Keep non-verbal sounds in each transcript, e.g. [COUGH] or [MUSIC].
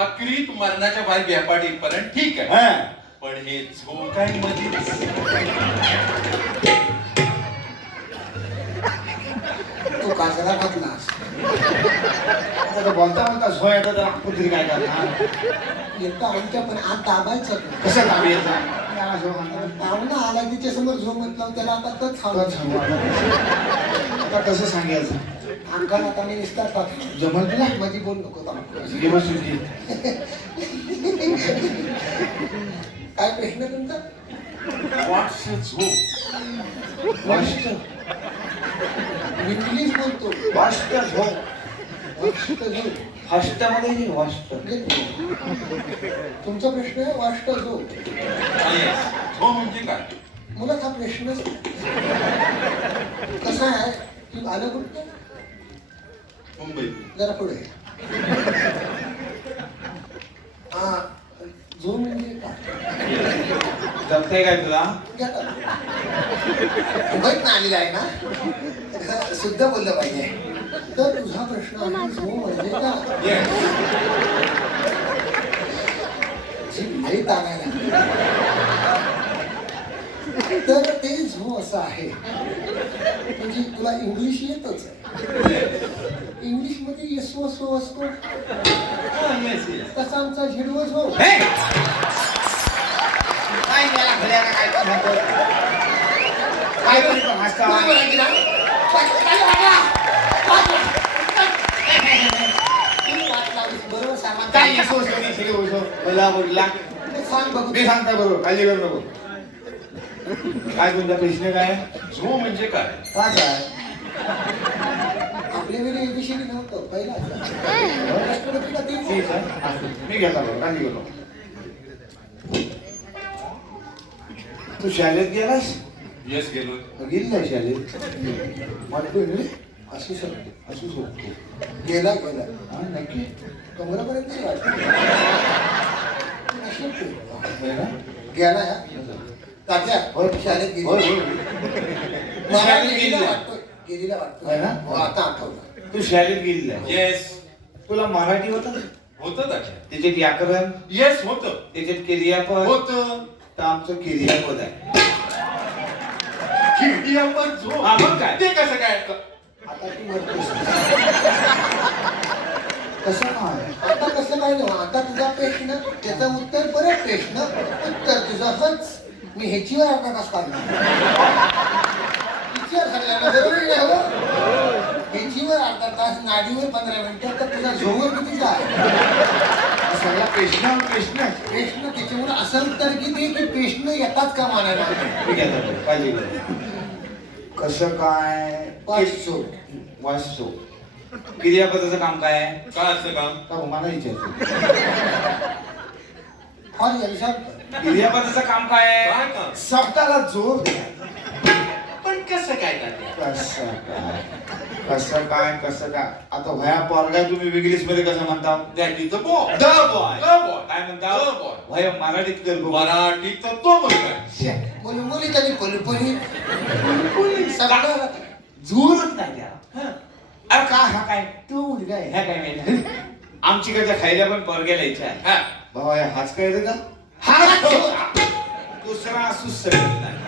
अक्रीत मरणाच्या बाहेर व्यापारीपर्यंत ठीक आहे. हा. पण हे झो काय मधीच तू काजरा घातलास आता तो बोलता बोलता झोय येतो तर आपण तरी काय करणार? येतं आमच्या पण आत दाबायचं तू. कसं झो म्हणतात पाहुणा आला. तिच्या समोर झो म्हटलं त्याला आता तर आता खावं झो आता. आता कसं सांगायचं? अंकल आता मी निसतात टाकतो जमल तुला मध्ये बोल नको. काय प्रश्न तुमचा? झो वाष्ट इंग्लिश बोलतो. वाष्ट झो वाष्ट झो हष्टामध्ये नाही वाष्ट तुमचा प्रश्न आहे वाष्ट झो झो म्हणजे काय? मुलात हा प्रश्नच कसा आहे? तू आलं कुठं? मुंबई. जरा पुढे हा झो म्हणजे काय? जमतंय काय तुला? मुंबईत ना आलेला आहे ना शुद्ध बोललं पाहिजे. तर तुझा प्रश्न आहे झो म्हणजे काय? Yes. जीभ लई ताणायला झो असं आहे. म्हणजे तुला इंग्लिश येतच इंग्लिशमध्ये येसो असो असतो. तसा आमचा झिडवो झो हे! बरोबर सांगा काय येसो बोलला. बघू. मी सांगता बरोबर. काळजी करू नको. काय तुमचा प्रश्न काय? झो म्हणजे काय? काय? आहे आपल्या वेळी नव्हतं पहिला. मी घेता बरोबर काळजी करू तू शाळेत गेलास? येस गेलो. गेली शाळेत? वाटतोय रे असू शकतो असू शकतो. गेला गेला. हा नक्की. कमरापर्यंत ना? गेला या तात्या होय. शाळेत गेली होय, होय. मला शाळेत गेलीला गेली वाटतोय गेलीला होय ना? हो, आता आठवलं. तू शाळेत गेली नाही येस तुला मराठी होतं होत त्याच्यात त्याच्यात व्याकरण? येस होत. त्याच्यात क्रियापद? होत. तर आमचं क्रियापद आहे. हा, मग काय? ते कसं काय? आता तू कसं काय आता कसं काय नाही आता तुझा प्रश्न त्याचं उत्तर परत प्रश्न उत्तर तुझं हच. मी ह्याचीवर अर्धा तास हो? ह्याचीवर अर्धा तास नाडीवर पंधरा मिनिटं तर तुझा झोवर कितीचा आहे. सगळा त्याच्यामुळे असं उत्तर की ते की प्रश्न येतात का मानायला ठीक आहे दादा, काळजी करू कसं काय? वाचतो वाचतो क्रियापदाचं काम काय आहे? काय असं काम? का हो, मला विचारतो. फॉर क्रियापदाचं काम काय आहे? काय काम शब्दाला जोर. पण कसं काय करते कसं काय? कसं काय कसं काय? आता भया पोरगा तुम्ही इंग्लिशमध्ये कसं म्हणता? That is the boy the boy The boy. काय म्हणता? The boy. भय मराठीत कर बघू. मराठीत तर तो मुलगा मुली मुली तरी पुलपुली. सगळं जोरच नाही द्या. अरे का हा काय? तू मुलगा आहे. ह्या काय माहिती आमची कडच्या खायला पण पोरग्याला इच्छा आहे. हा भावा हाच काय रे का दुसरा असू शकत नाही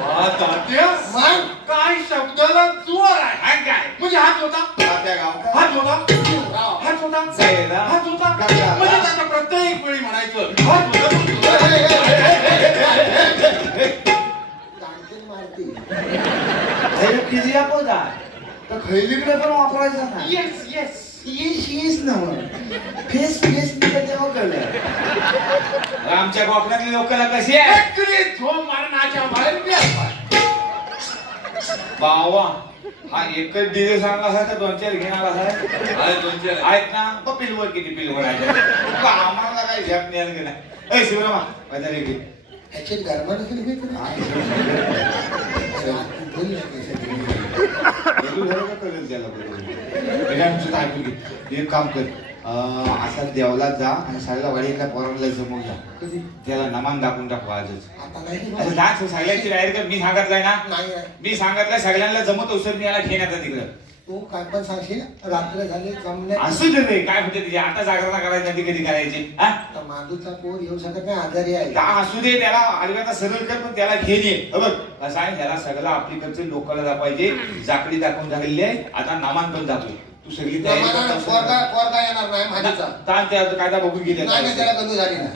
हा, तात्या? मग? काय शब्दाला जोर आहे. हा काय? म्हणजे हात होता तात्या गाव का? हात होता हात होता. हात होता. म्हणजे त्याचा प्रत्येक वेळी म्हणायचं हात होता हे खैलीकडे पण वापरायचं ना. येस येस येस येस ना मग. फेस फेस तेव्हा कळलं आमच्या कोकणातली लोकांना कशी आहे? एकरी झो मरणाच्या बावा हा एकच डीजे सांगा असा तर दोन चार घेणार असा दोनशे आहे. आहेत ना? मग पिलवर किती पिलवर आहे? [LAUGHS] बा, आम्हाला काही झेप नाही की नाही. ए शिवरामा माझ्या रे घे. ह्याची गरमानं केली होती तुला? बोल ना कैसे. बोलू झालं का कळेल त्याला बोलू. काय म्हणतो ते ऐकू घे. एक काम कर असा देवला जा आणि सगळ्या वाडीतल्या पोरांना जमवून जा? त्याला नमान दाखवून टाकू आजच रे असं सगळ्यांची डायरेक्ट मी सांगितलंय ना. मी सांगितलं सगळ्यांना जमत औषध मी याला घेण्याचा तिकडं तू काय पण सांगशील रात्र झाली जमण्यात असू दे काय म्हणते तिची आता जागरणा करायची कधी करायची हा माधूचा पोर येऊ शकत नाही आजारी आहे. असू दे त्याला आडव्याचा सरळ कर पण त्याला घेऊन ये. बघ असं आहे ह्याला सगळं आपलीकडचे लोकांना दाखवायचे जाकडी दाखवून झालेली आहे आता नामांकन दाखव तू सगळी तयारी करत येणार नाही ताण त्या कायदा बघून गेले नाही त्याला बंधू झाली ना.